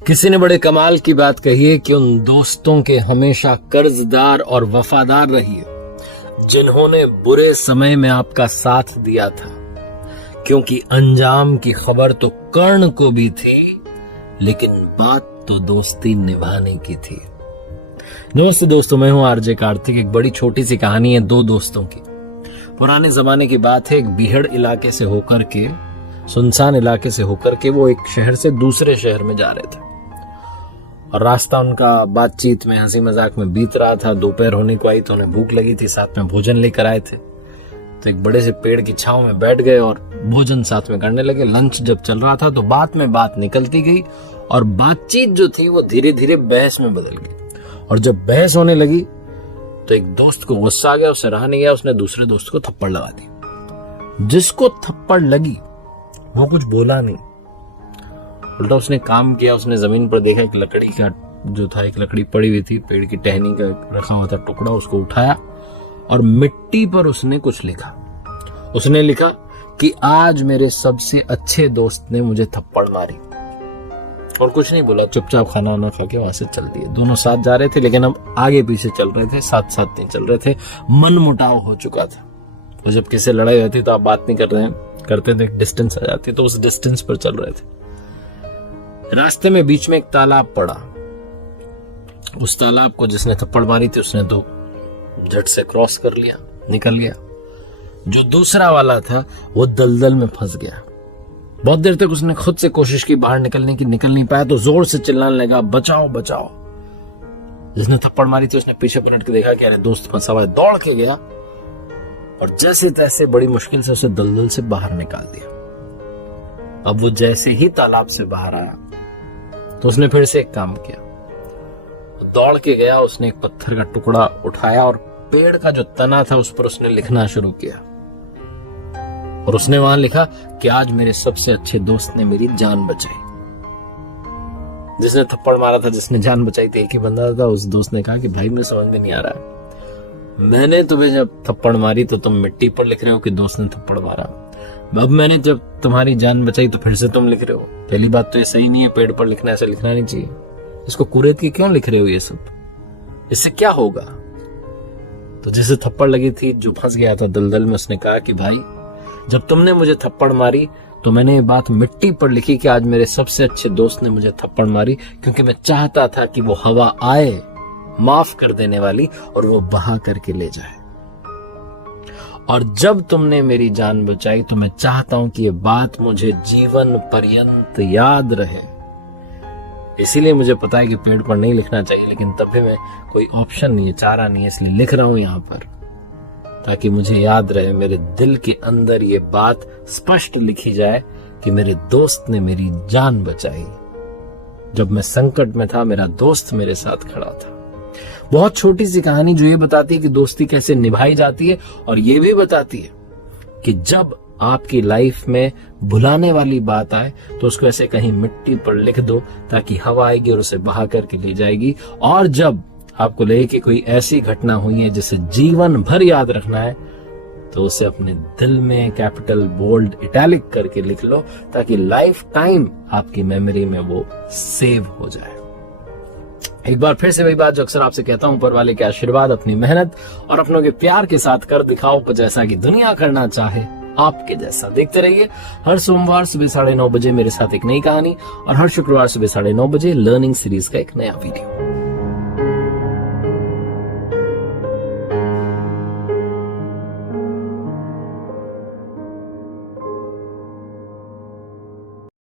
किसी ने बड़े कमाल की बात कही है कि उन दोस्तों के हमेशा कर्जदार और वफादार रहिए जिन्होंने बुरे समय में आपका साथ दिया था, क्योंकि अंजाम की खबर तो कर्ण को भी थी, लेकिन बात तो दोस्ती निभाने की थी। नमस्ते दोस्तों, मैं हूं आरजे कार्तिक। एक बड़ी छोटी सी कहानी है दो दोस्तों की। पुराने जमाने की बात है, एक बीहड़ इलाके से होकर के, सुनसान इलाके से होकर के वो एक शहर से दूसरे शहर में जा रहे थे और रास्ता उनका बातचीत में, हंसी मजाक में बीत रहा था। दोपहर होने को आई तो उन्हें भूख लगी थी, साथ में भोजन लेकर आए थे, तो एक बड़े से पेड़ की छांव में बैठ गए और भोजन साथ में करने लगे। लंच जब चल रहा था तो बात में बात निकलती गई और बातचीत जो थी वो धीरे धीरे बहस में बदल गई। और जब बहस होने लगी तो एक दोस्त को गुस्सा आ गया, उससे रहा नहीं गया, उसने दूसरे दोस्त को थप्पड़ लगा दी। जिसको थप्पड़ लगी वो कुछ बोला नहीं, उल्टा उसने काम किया। उसने जमीन पर देखा, एक लकड़ी का जो था, एक लकड़ी पड़ी हुई थी, पेड़ की टहनी का रखा हुआ था टुकड़ा, उसको उठाया और मिट्टी पर उसने कुछ लिखा। उसने लिखा कि आज मेरे सबसे अच्छे दोस्त ने मुझे थप्पड़ मारी, और कुछ नहीं बोला। चुपचाप खाना वाना खा के वहां से चल दिए। दोनों साथ जा रहे थे, लेकिन अब आगे पीछे चल रहे थे, साथ साथ नहीं चल रहे थे। मन मुटाव हो चुका था। और जब किसी लड़ाई होती तो आप बात नहीं करते थे, डिस्टेंस आ जाती, तो उस डिस्टेंस पर चल रहे थे। रास्ते में बीच में एक तालाब पड़ा। उस तालाब को जिसने थप्पड़ मारी थी उसने तो झट से क्रॉस कर लिया, निकल गया। जो दूसरा वाला था वो दलदल में फंस गया। बहुत देर तक उसने खुद से कोशिश की बाहर निकलने की, निकल नहीं पाया, तो जोर से चिल्लाने लगा, बचाओ बचाओ। जिसने थप्पड़ मारी थी उसने पीछे पलट के देखा कि अरे दोस्त फंसा हुआ है, दौड़ के गया और जैसे तैसे बड़ी मुश्किल से उसे दलदल से बाहर निकाल दिया। अब वो जैसे ही तालाब से बाहर आया तो उसने फिर से एक काम किया, दौड़ के गया, उसने एक पत्थर का टुकड़ा उठाया और पेड़ का जो तना था उस पर उसने लिखना शुरू किया। और उसने वहां लिखा कि आज मेरे सबसे अच्छे दोस्त ने मेरी जान बचाई। जिसने थप्पड़ मारा था, जिसने जान बचाई थी, एक ही बंदा था। उस दोस्त ने कहा कि भाई मैं समझ में नहीं आ रहा, मैंने तुम्हें जब थप्पड़ मारी तो तुम मिट्टी पर लिख रहे हो कि दोस्त ने थप्पड़ मारा, अब मैंने जब तुम्हारी जान बचाई तो फिर से तुम लिख रहे हो। पहली बात तो ये सही नहीं है, पेड़ पर लिखना ऐसे लिखना नहीं चाहिए। इसको कुरेद के क्यों लिख रहे हो ये सब, इससे क्या होगा? तो जिसे थप्पड़ लगी थी, जो फंस गया था दलदल में, उसने कहा कि भाई जब तुमने मुझे थप्पड़ मारी तो मैंने ये बात मिट्टी पर लिखी कि आज मेरे सबसे अच्छे दोस्त ने मुझे थप्पड़ मारी, क्योंकि मैं चाहता था कि वो हवा आए माफ कर देने वाली और वो बहा करके ले जाए। और जब तुमने मेरी जान बचाई तो मैं चाहता हूं कि ये बात मुझे जीवन पर्यंत याद रहे। इसीलिए मुझे पता है कि पेड़ पर नहीं लिखना चाहिए, लेकिन तब भी मैं, कोई ऑप्शन नहीं है, चारा नहीं है, इसलिए लिख रहा हूं यहां पर, ताकि मुझे याद रहे, मेरे दिल के अंदर ये बात स्पष्ट लिखी जाए कि मेरे दोस्त ने मेरी जान बचाई। जब मैं संकट में था, मेरा दोस्त मेरे साथ खड़ा था। बहुत छोटी सी कहानी जो ये बताती है कि दोस्ती कैसे निभाई जाती है, और ये भी बताती है कि जब आपकी लाइफ में भुलाने वाली बात आए तो उसको ऐसे कहीं मिट्टी पर लिख दो, ताकि हवा आएगी और उसे बहा करके ले जाएगी। और जब आपको लगे कि कोई ऐसी घटना हुई है जिसे जीवन भर याद रखना है, तो उसे अपने दिल में कैपिटल बोल्ड इटैलिक करके लिख लो, ताकि लाइफ टाइम आपकी मेमोरी में वो सेव हो जाए। एक बार फिर से वही बात जो अक्सर आपसे कहता हूं, ऊपर वाले के आशीर्वाद, अपनी मेहनत और अपनों के प्यार के साथ कर दिखाओ कुछ ऐसा कि दुनिया करना चाहे आपके जैसा। देखते रहिए हर सोमवार सुबह 9:30 बजे मेरे साथ एक नई कहानी, और हर शुक्रवार सुबह 9:30 बजे लर्निंग सीरीज का एक नया वीडियो।